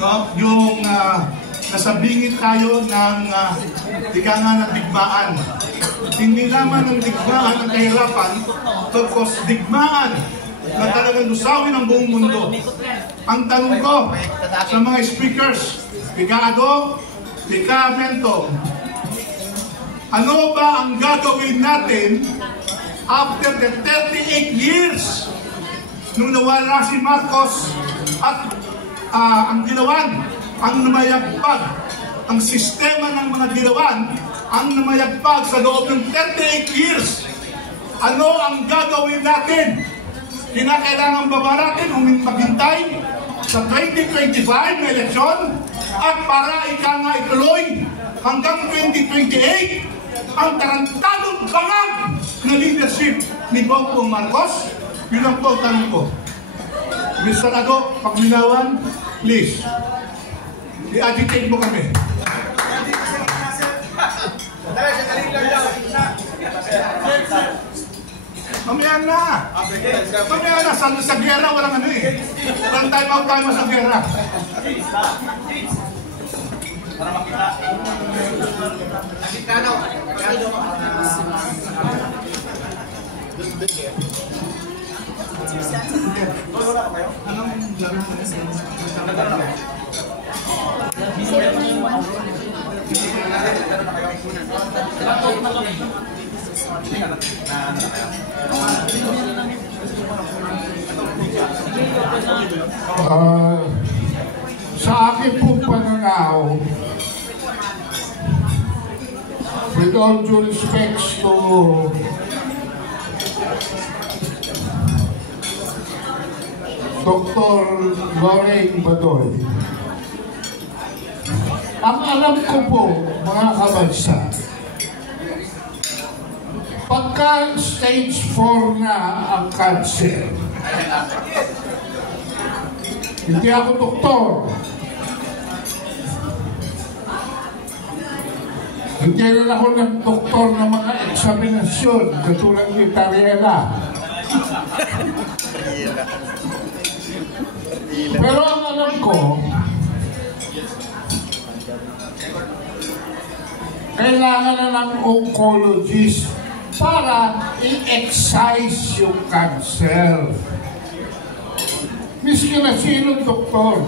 no? Yung nasabingit tayo ng ika nga ng digmaan. Hindi naman ng digmaan ng kahirapan, tapos digmaan na talagang lusawin ang buong mundo. Ang tanong ko sa mga speakers, ika Ado, ika Mento, ano ba ang gagawin natin after the 38 years nung nawala si Marcos at ang Dilawan, ang namayagpag, ang sistema ng mga Dilawan, ang namayagpag sa loob ng 38 years. Ano ang gagawin natin? Kinakailangan ba natin maghintay sa 2025 na eleksyon at para ika nga ituloy hanggang 2028 ang tarantadong bangag na leadership ni Bongbong Marcos? Yun ang po tanong ko. Mr. Ado, pagminawan, please. I-agitate mo kami. Mamaya na. Mamaya na. Sa gera, walang ano eh. Walang time out tayo sa gera. Para makita. Nakita daw. Anong gawin mo? Sa akin pong pananaw, with all due respects to Dr. Lorraine Badoy, ang alam ko po, mga kabansa, pagka stage 4 na ang cancer, hindi ako doktor, hindi rin ako ng doktor ng mga eksaminasyon katulad ni Tariela. Pero ang alam ko, kailangan na ng oncologist para i-excise yung cancer. Miski na sinong doktor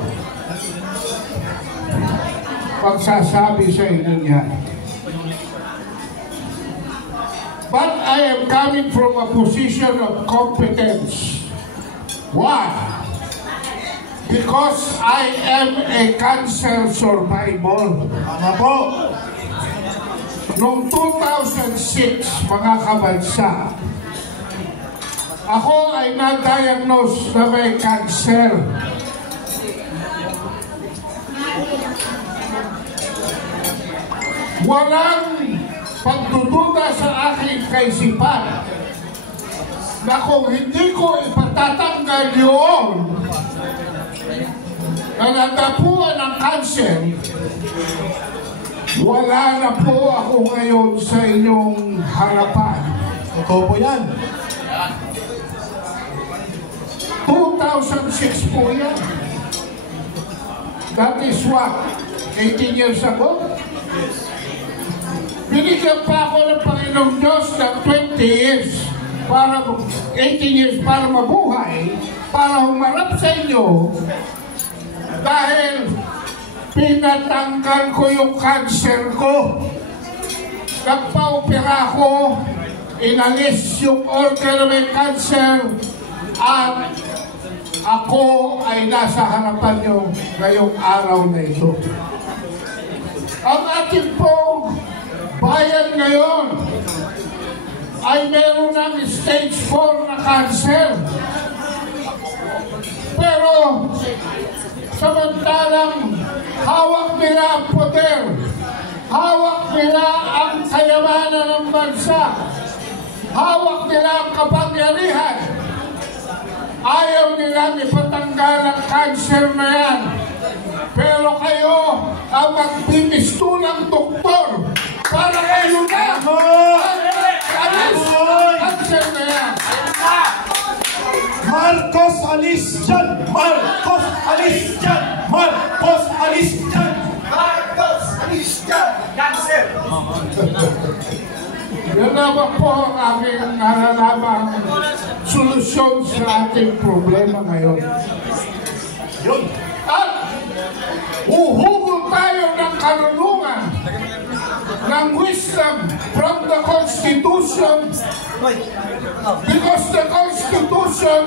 pagsasabi sa inyo niya. But I am coming from a position of competence. Why? Because I am a cancer survivor. Ano po? Noong 2006, mga kabansa, ako ay na-diagnose na may cancer. Walang pagdududa sa aking kaisipan na kung hindi ko ipatatanggal yun na natapuan ng cancer, wala na po ako ngayon sa inyong harapan. Totoo po yan. 2006 po yan. That is what? 18 years ago? Binigyan pa ako ng Panginoong Diyos ng 20 years, 18 years para mabuhay, para humarap sa inyo, dahil pinatanggal ko yung cancer ko. Nagpa-opera ko, inalis yung organ ng cancer, at ako ay nasa harapan nyo ngayong araw na ito. Ang ating pong bayan ngayon ay meron ng stage 4 na cancer. Pero samantalang hawak nila ang poder, hawak nila ang kayamanan ng bansa, hawak nila ang kapangyarihan, ayaw nila ipatanggal ang cancer na yan. Pero kayo ang magpipistulang doktor para kayo na alis cancer na yan. Marcos alis dyan! Marcos alis dyan! Marcos Cancer! Yan naman po ang aking nararamang solusyon sa ating problema ngayon. Yun. At uhugol tayo ng karunungan, ng wisdom from the Constitution, because the Constitution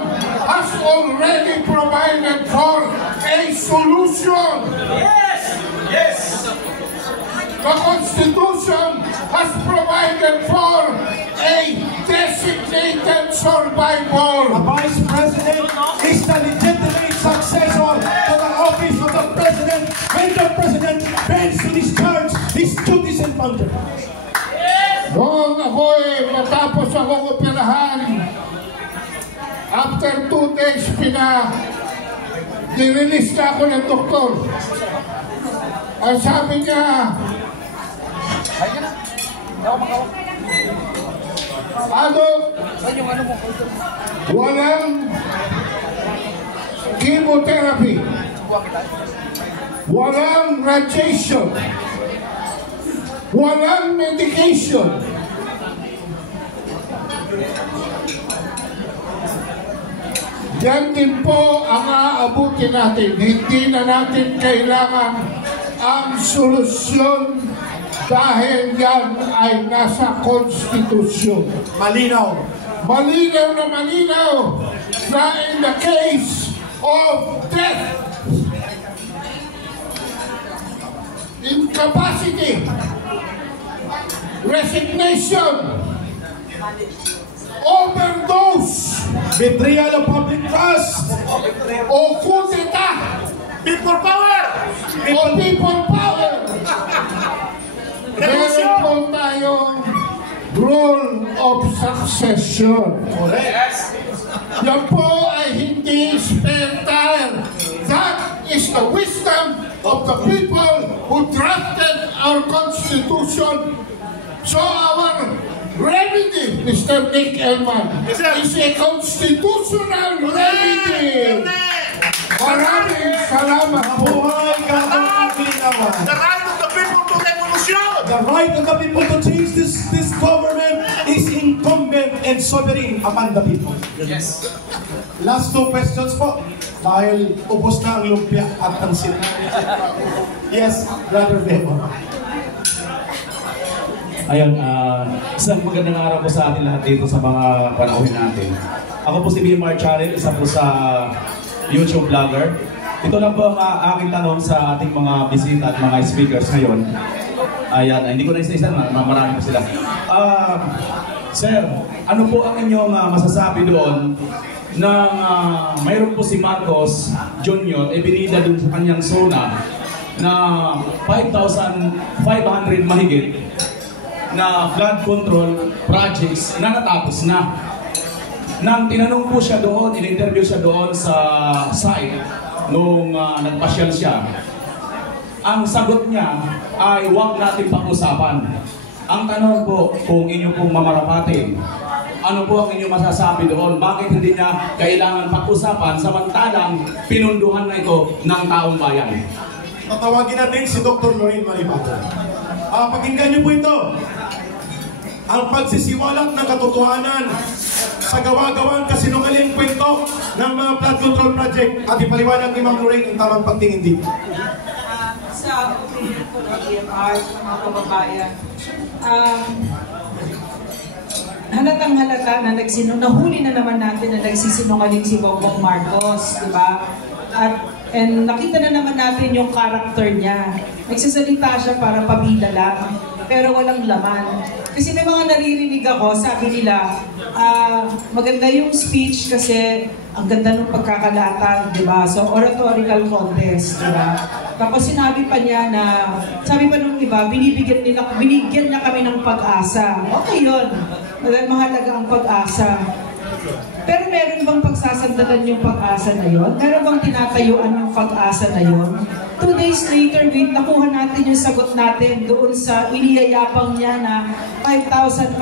has already provided for a solution. Yes! Yes! The Constitution has provided for a designated survivor. The Vice President is the legitimate successor to the office of the President when the President fails to discharge his duties and functions. Noong ako'y matapos akong operahan, after 2 days nirelease na ako ng doktor. Ang sabi niya, walang chemotherapy, walang radiation, walang medication. Yan din po ang aabutin natin. Hindi na natin kailangan ang solusyon dahil yan ay nasa konstitusyon. Malinaw. Malinaw na malinaw na in the case of death, incapacity, resignation, overdose, Betrayal of public trust. o kudeta, People power! o people power. Meron po tayong rule of succession. Yes! Yan po ay hindi spare tire. That is the wisdom of the people who drafted our Constitution. So our remedy, Mr. Nick Elman, Yes, sir. is a constitutional remedy. Maraming salamat po. Buhay ka ng Pilipinas. The right of the people to revolution! The right of the people to change this government is incumbent and sovereign upon the people. Yes. Last 2 questions po. Dahil ubos na ang lumpia at pansit. Yes, Brother Bebo. Ayun, isang magandang araw po sa atin lahat dito sa mga panahon natin. Ako po si Bimar Charil, isa po sa YouTube vlogger. Ito lang po ang aking tanong sa ating mga bisita at mga speakers ngayon. Ayan, hindi ko na isa-isa, marami po sila. Sir, ano po ang inyong masasabi doon na mayroon po si Marcos Jr. binida doon sa kanyang zona na 5,500 mahigit na flood control projects na natapos na. Nang tinanong po siya doon, in-interview siya doon sa site nung nagpasyal siya, ang sagot niya ay huwag natin pag-usapan. Ang tanong po kung inyo pong mamarapatin, ano po ang inyong masasabi doon? Bakit hindi niya kailangan pag-usapan samantalang pinunduhan na ito ng taong bayan? Tatawagin natin si Dr. Lorraine Maripato. Pakinggan niyo po ito. Ang pagsisiwalat ng katotohanan sa gawa-gawang kasinungaling kwento ng mga flood control project at ipaliwanag ni Ma'am Lorraine ang tamang pagtingin dito. Sa opinion ko ng EMR, mga kababayan, halatang halata na nahuli na naman natin na nagsisinungaling si Bongbong Marcos, di ba? And nakita na naman natin yung character niya. Nagsasalita siya para pabida lang, pero walang laman. Kasi may mga naririnig ako, sabi nila, maganda yung speech kasi ang ganda ng pagkakalatag, di ba? So, oratorical contest, di ba? Tapos sinabi pa niya na, sabi pa nung iba, binigyan niya kami ng pag-asa. Okay yun. Mahalaga ang pag-asa. Pero meron bang pagsasandalan yung pag-asa na yon? Meron bang tinatayuan yung pag-asa na yon? 2 days later, nakuha natin yung sagot natin doon sa iniyayapang niya na 5,500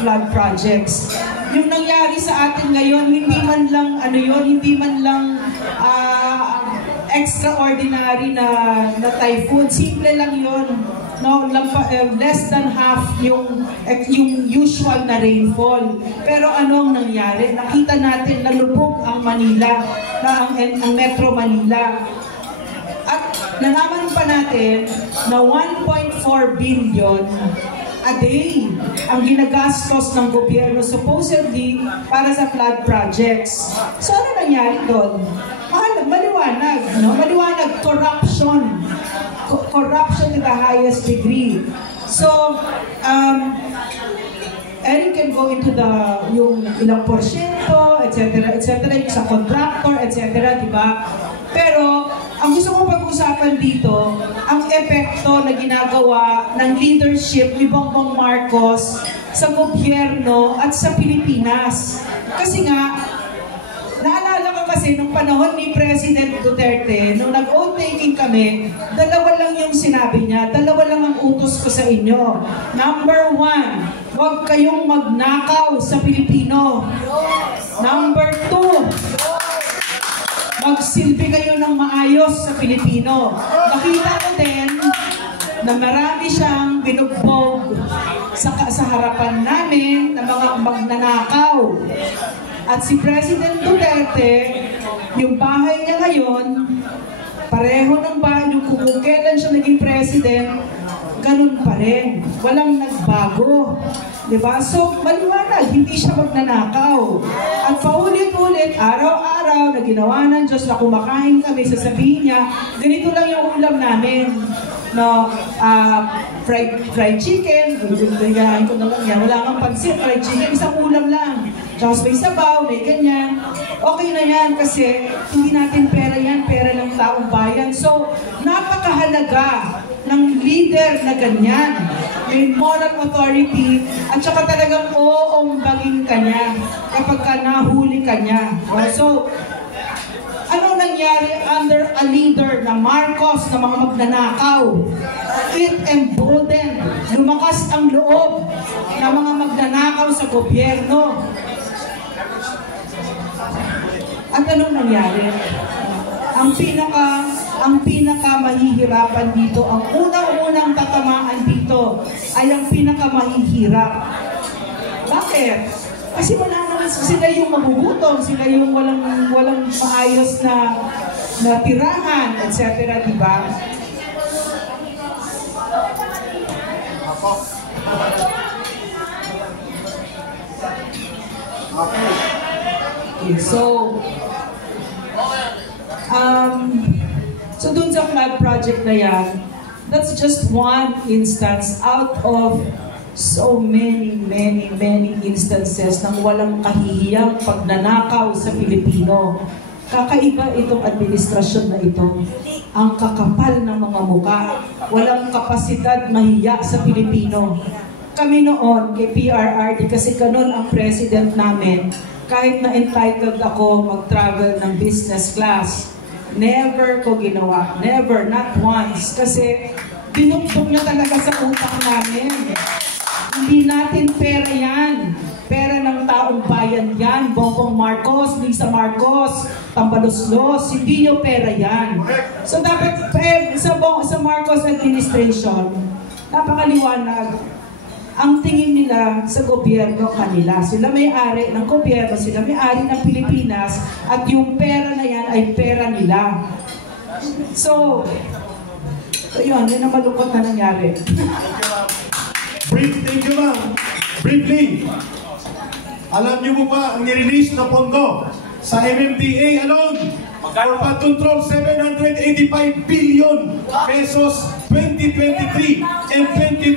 flood projects. Yung nangyari sa atin ngayon, hindi man lang, hindi man lang extraordinary na typhoon. Simple lang yon. less than half yung usual na rainfall. Pero anong nangyari? Nakita natin na lubog ang Manila, ang Metro Manila. At nalaman pa natin na 1.4 billion a day ang ginagastos ng gobyerno supposedly para sa flood projects. So ano nangyari doon? Maliwanag, no? Maliwanag, corruption. Corruption to the highest degree. So, Eric can go into yung ilang porsyento, etc., sa contractor, etc., di ba? Pero, ang gusto kong pag-usapan dito, ang epekto na ginagawa ng leadership ni Bongbong Marcos sa gobyerno at sa Pilipinas. Kasi nga, naalala ko kasi nung panahon ni President Duterte, nung nag-oath taking kami, dalawa lang yung sinabi niya, dalawa lang ang utos ko sa inyo. Number 1, huwag kayong magnakaw sa Pilipino. Number 2, magsilbi kayo ng maayos sa Pilipino. Nakita ko din na marami siyang binugbog sa harapan namin ng mga magnanakaw. At si President Duterte, yung bahay niya ngayon, pareho ng bahay, yung kung kailan siya naging president, ganun pa rin. Walang nagbago. Diba? So, maliwanag, hindi siya magnanakaw. At paulit-ulit, araw-araw, na ginawa ng Diyos na kumakain kami, sasabihin niya, ganito lang yung ulam namin. No, fried chicken, ganahin ko na lang yan. Wala kang pansit, fried chicken, isang ulam lang. Tapos may sabaw, may ganyan. Okay na yan kasi hindi natin pera yan, pera ng taong bayan. So, napakahalaga ng leader na ganyan. May moral authority at saka talagang oombangin ka niya kapag ka nahuli ka niya. So, ano nangyari under a leader na Marcos na mga magnanakaw? It emboldened, lumakas ang loob ng mga magnanakaw sa gobyerno. At anong nangyari? Ang pinaka mahihirapan dito, ang unang-unang tatamaan dito ay ang pinaka mahihirap. Bakit? Kasi wala naman sila yung magugutom, sila yung walang maayos na tirahan, etc., di ba? Okay, so dun sa flood project na yan, that's just one instance out of so many instances ng walang kahihiyang pagnanakaw sa Pilipino. Kakaiba itong administrasyon na ito. Ang kakapal ng mga muka, walang kapasidad mahiya sa Pilipino. Kami noon, kay PRRD, kasi kanon ang president namin, kahit na entitled ako mag-travel ng business class, never ko ginawa. Never, not once. Kasi binuktok niya talaga sa utak namin. Hindi natin pera yan. Pera ng taong bayan yan. Bongbong Marcos, Lisa Marcos, Tambaloslos, hindi nyo pera yan. So dapat sa Marcos administration, napakaliwanag. Ang tingin nila sa gobyerno kanila. Sila may-ari ng gobyerno, sila may-ari ng Pilipinas, at yung pera na yan ay pera nila. So yun ang malungkot na nangyari. Thank you, ma'am. Briefly, alam niyo mo ba ang nirelease na pondo sa MMDA alone? For flood control, 785 billion pesos 2023 and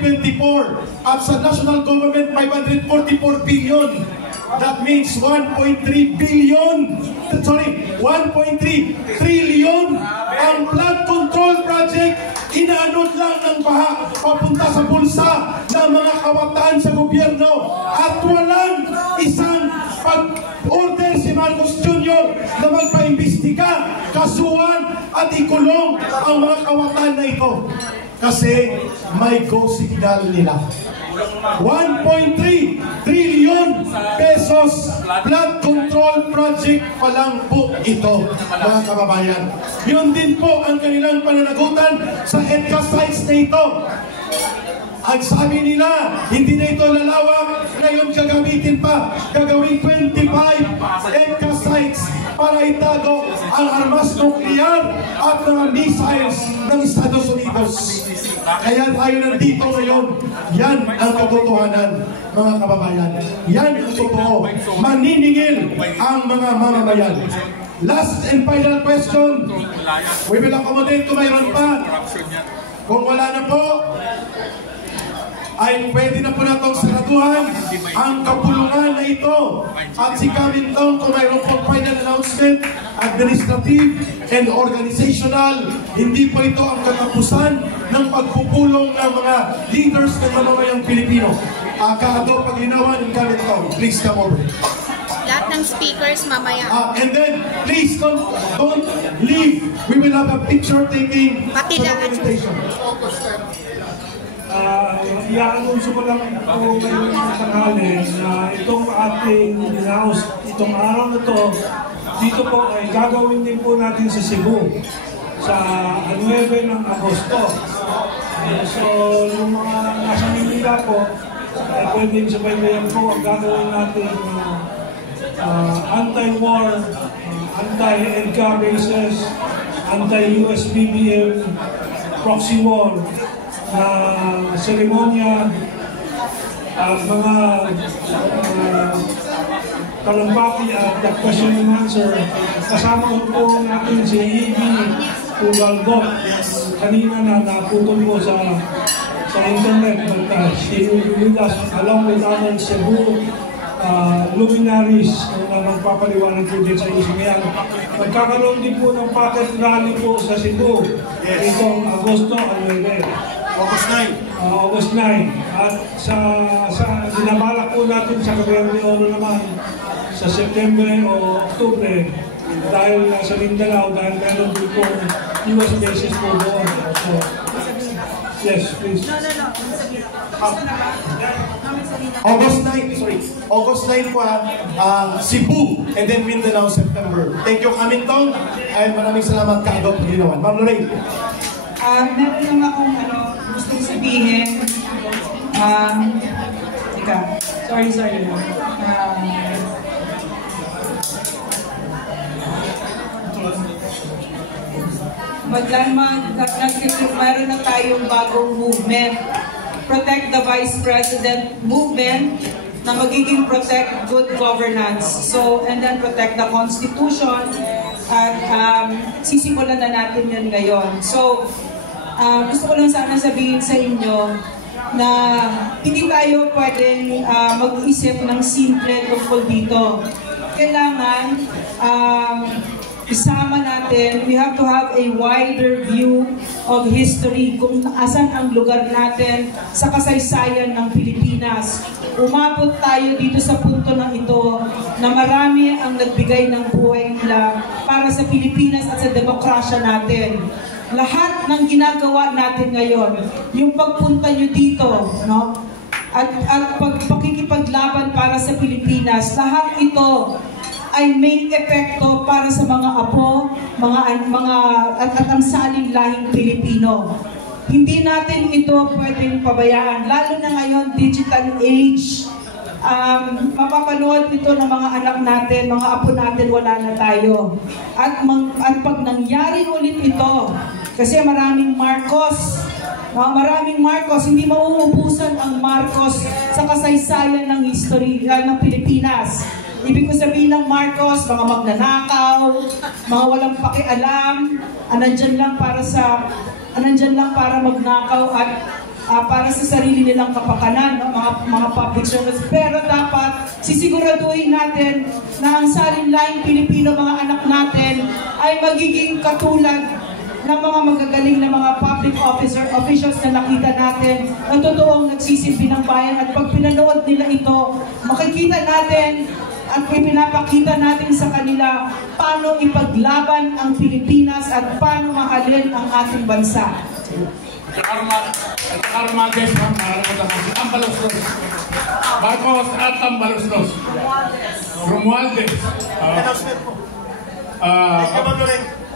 2024. At sa national government, 544 billion. That means 1.3 trillion ang flood control project. Inaanod lang ng baha papunta sa bulsa ng mga kawataan sa gobyerno. At walang isang pag-order si Marcos Jr. na magpaimbestiga, kasuhan at ikulong ang mga kawataan na ito. Kasi may go signal nila. 1.3 trillion pesos flood control project pa lang po ito, mga kababayan. Yun din po ang kanilang pananagutan sa EDCA sites na ito. Ang sabi nila, hindi na ito lalawak, ngayon gagamitin pa, gagawin 25 EDCA sites para itago ang armas nuklear at mga missiles ng Estados Unidos. Kaya tayo nandito ngayon. Yan ang katotohanan, mga kababayan. Yan ang totoo. Maniningil ang mga mamamayan. Last and final question. We will accommodate kung mayroon pa. Kung wala na po, ay pwede na po natong saraduhan ang kapulungan na ito. At si Kamintong, kung mayroon po final announcement, administrative and organizational, hindi po ito ang katapusan ng pagpupulong ng mga leaders ng mamamayang Pilipino. Kaado paglinawan ng Kamintong. Please come over. Lahat ng speakers mamaya. And then, please don't leave. We will have a picture taking presentation. I-anunso ko lang po ngayong tanghali na itong ating in-house, itong araw na to, dito po ay gagawin din po natin sa Cebu sa 9 ng Agosto. So, yung mga nasa Manila po, ay pwedeng sabay-bayan po ang gagawin natin anti-war, anti-EDCA bases, anti-US BBM, proxy war, na seremonya at mga talampaki at question and answer. Kasama po natin si Iggy Ugaldo. Kanina na naputol po sa internet, but she will be with us along with other Cebu luminaries na magpapaliwanag po din sa isang yan. Magkakaroon din po ng pocket rally po sa Cebu itong Agosto 9. August 9. At sa dinabalak po natin sa Cavite Oro naman sa September o October dahil sa Mindanao, dahil meron din po US bases po doon. So, yes, please. August 9 po Cebu, and then Mindanao, September. Thank you, Kamintong, and maraming salamat, Kaado Paglinawan. Ma'am Lorraine. Meron lang akong gusto sabihin. Sorry. Meron na tayong bagong movement, Protect the Vice President movement, na magiging protect good governance. So, and then protect the Constitution. At sisimulan na natin yan ngayon. So, gusto ko lang sana sabihin sa inyo na hindi tayo pwedeng mag-isip ng simple tungkol dito. Kailangan isama natin, we have to have a wider view of history kung asan ang lugar natin sa kasaysayan ng Pilipinas. Umabot tayo dito sa punto na ito na marami ang nagbigay ng buhay nila para sa Pilipinas at sa demokrasya natin. Lahat ng ginagawa natin ngayon, yung pagpunta nyo dito, no? At pakikipaglaban para sa Pilipinas, lahat ito ay may epekto para sa mga apo, at ang saling lahing Pilipino. Hindi natin ito pwedeng pabayaan, lalo na ngayon, digital age. Mapapanood ito ng mga anak natin, mga apo natin, wala na tayo. At pag nangyari ulit ito, kasi maraming Marcos, hindi mauubusan ang Marcos sa kasaysayan ng history ng Pilipinas. Ibig ko sabihin ng Marcos, mga magnanakaw, mga walang pakialam, nandyan lang para magnakaw at para sa sarili nilang kapakanan, no? mga public service. Pero dapat sisiguraduhin natin na ang salinlaing Pilipino, mga anak natin, ay magiging katulad ng mga magagaling na mga public officials na nakita natin na totoong nagsisilbi ng bayan. At pag pinanood nila ito, makikita natin at ipinapakita natin sa kanila paano ipaglaban ang Pilipinas at paano mahalin ang ating bansa. Karma, ma'am, para mo si Ambalos. Marcos at Tambaluslos. Romualdez.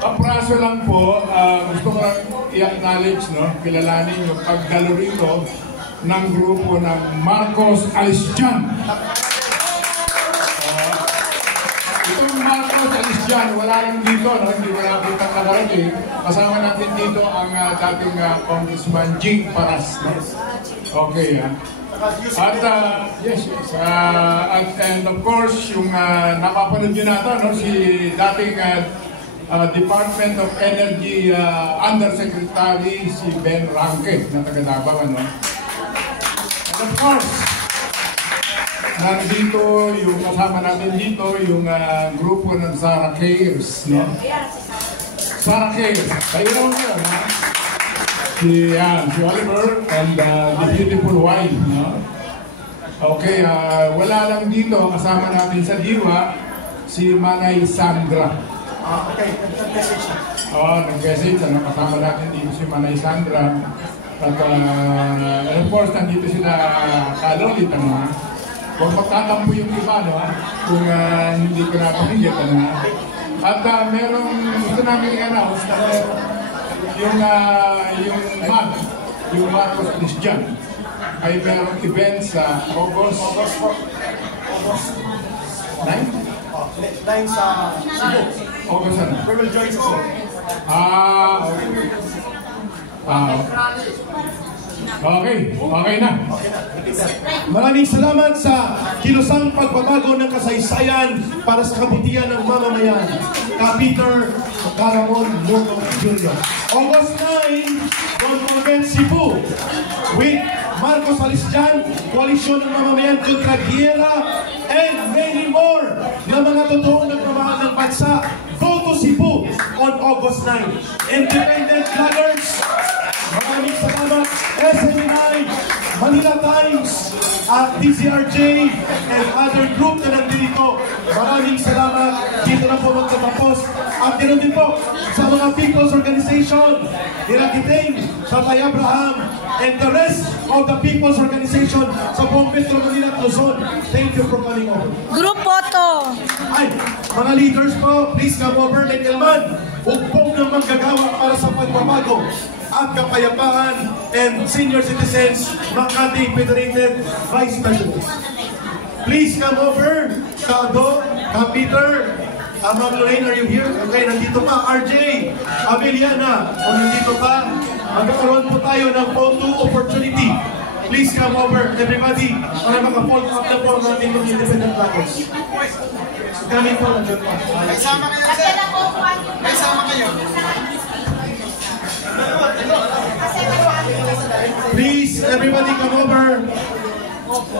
Kapraso lang po, gusto ko lang i-acknowledge, no, kilalanin yung pagdalo rito ng grupo ng Marcos Alisjan. Itong Marcos Alisjan, wala lang dito, no, hindi ko nakita nakarating. Kasama natin dito ang dating Congressman Jing Paras. No? Okay, at yes, and of course, yung napapanood nyo na ito, no, si dating Department of Energy Undersecretary si Ben Ranque na taga-Davao, ano? And of course, nandito yung kasama natin dito yung grupo ng Sarah Cares, no? Sarah Cares, kayo naman yun, ha? Si Oliver and the beautiful wife, no? Okay, wala lang dito, kasama natin sa diwa si Manay Sandra. Okay, nag-message siya. Nag-message, kasama natin dito si Manay Sandra. At of course, nandito sila kalolit, ano? Huwag magtatampo yung iba, no? Kung hindi ko napakingit, ano? At merong gusto namin i-announce na yung Marcos Alisjan ay merong event sa August 9? 9 sa Cebu. August ano? We will join sa Cebu. Okay na. Maraming salamat sa kilusang pagbabago ng kasaysayan para sa kabutihan ng mamamayan. Peter Caramon Muto Jr. August 9, Convent Cebu with Marcos Alisjan, Koalisyon ng Mamamayan kontra Giera, and many more na mga totoong nagmamahal ng bansa. Go to Cebu on August 9. Independent vloggers, maraming salamat. SMNI, Manila Times, at DCRJ, and other group na nandito. Maraming salamat. Dito na po magtatapos. At ganoon din po sa mga People's Organization, Nirakiting, Tatay Abraham, and the rest of the People's Organization sa buong Metro Manila at Luzon. Thank you for coming over. Group photo. Ay, mga leaders po, please come over. Gentlemen, huwag na manggagawa para sa pagbabago at kapayapaan and senior citizens, Makati Federated Vice President. Please come over. Kado, Peter, Ma'am Lorraine, are you here? Okay, nandito pa. RJ, Avellana, kung nandito pa, magkakaroon po tayo ng photo opportunity. Please come over, everybody, para maka-follow up na po ang ating mga independent vloggers. Kami po, nandiyan pa. May sama kayo, sir. May sama kayo. Please, everybody come over.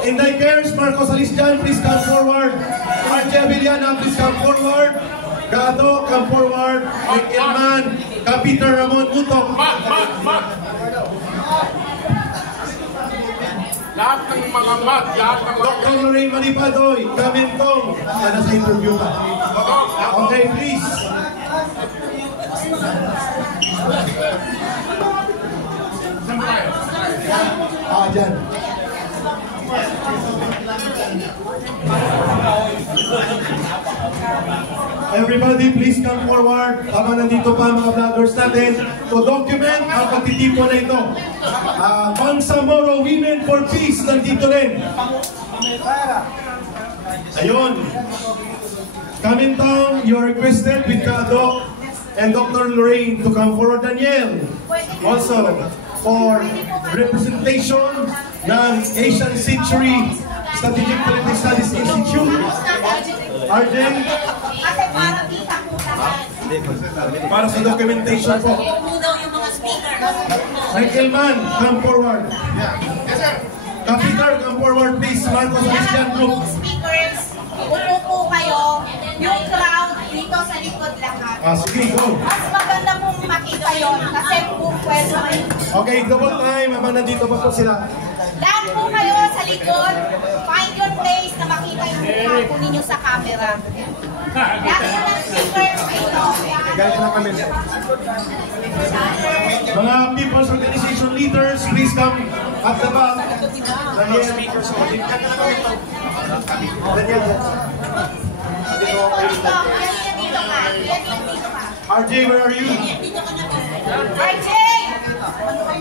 Inday Cares, Marcos Alisjan, please come forward. RJ Avellana, please come forward. Gado, come forward. Ilman, Peter Ramon Utok. Lahat ng mga mat, lahat ng mga... Dr. Lorraine Manipadoy, Kamintong. Sana sa interview ka. Okay, please. Dyan. Everybody, please come forward. Tama, nandito pa mga vloggers natin to document ang pagtitipon na ito. Bangsamoro Women for Peace, nandito rin. Ayun. Kamintong, you're requested with Kado and Dr. Lorraine to come forward. Daniel, also for representation ng Asian Century Strategic Political Studies Institute. RJ, para sa documentation po. Michael Mann, come forward. Peter, come forward please. Marcos Alisjan Group. Speakers, upo po kayo. Yung crowd dito sa likod lahat. Sige, go. Mas maganda pong makita yun kasi po pwede. Okay, double time. Habang nandito pa po sila. Lahat po kayo sa likod, find your place na makita yung mukha po ninyo sa camera. Lahat po ng speakers dito. Galit na kami. Mga People's Organization leaders, please come At the back, Daniel. RJ, where are you? RJ!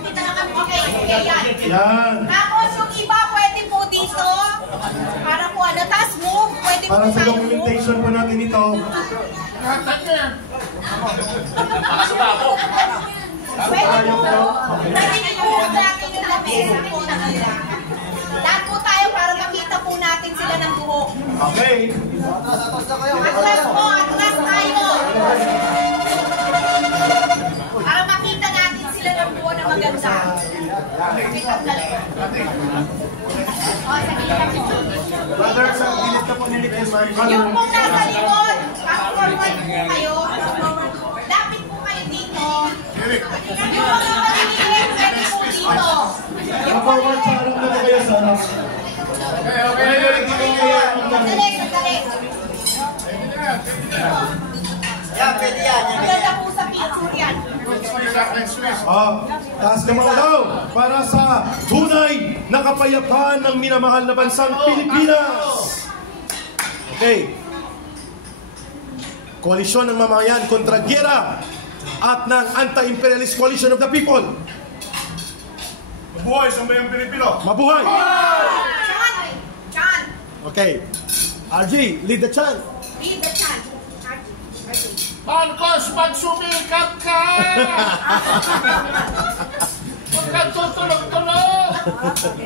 Dito na kami. Okay, yan. Yan. Tapos yung iba, pwede po dito. Para po ano, taas move. Pwede po Para sa tayo move. documentation po natin ito. Pwede po. Pwede po natin yung lamesa po na nila. Lahat po tayo para makita po natin sila ng buhok. Okay. Atlas po, atlas tayo. Para makita natin sila ng buhok na maganda. O, sa gilid po. Brother, sa gilid ka po nilikis. Yung po nasa likod, forward po kayo. Lapit po kayo dito. Yung mga maliliit, pwede po dito. Forward sa harap na kayo sa harap. Sandali, sandali. Yan, pwede yan. Maganda po sa picture yan. Taas ka mga daw para sa tunay na kapayapaan ng minamahal na bansang Pilipinas. Okay. Koalisyon ng mamayan kontra giyera at ng anti-imperialist coalition of the people. Mabuhay sa mayang Pilipino! Mabuhay! Chan! Chan! Okay. RG, lead the chant. Lead the Chan. Marcos, magsumikap ka! Huwag kang tutulog-tulog!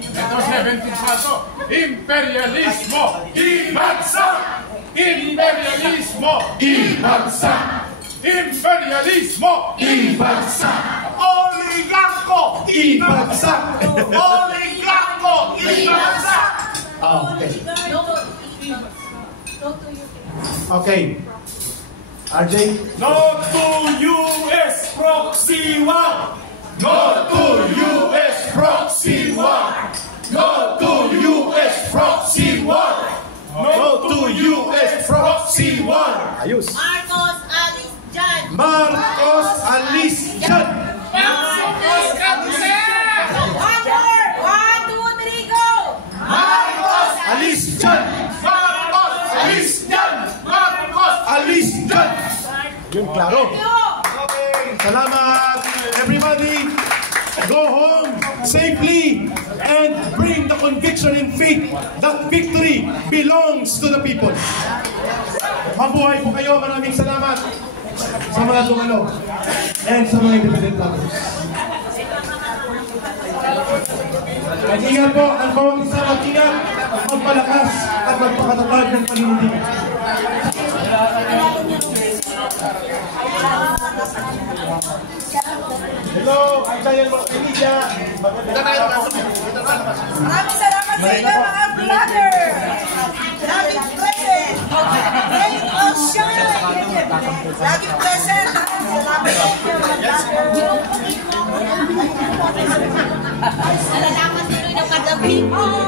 Ito 17 paso, imperialismo, ibagsak! Imperialismo, ibagsak! Imperialismo, ibagsak! Oligarko, Ibagsak! Oligarko, ibagsak! Okay. No to you. Okay. RJ? No to US proxy war! No to US proxy war! No to US proxy war! No to US proxy war! Ayos. Marcos, Alice, Jan. Marcos, alis dyan! Marcos, cancel! One more. 1, 2, 3, go. Marcos, alis dyan! Marcos, alis dyan! Marcos! Alis dyan! Yun, klaro. Thank you. Salamat, everybody. Go home safely and bring the conviction and faith that victory belongs to the people. Mabuhay po kayo. Maraming salamat sa mga dumalo and sa mga independent vloggers. Mag-ingat po ang bawang isa. Mag-ingat, magpalakas at magpakatatag ng paninindigan. Hello, I'm Diane Martinica. Maraming salamat sa inyo mga vlogger! Laging present! Great ocean! Laging present! Salamat sa inyo mga vlogger! Nalalaman tuloy ng kada people.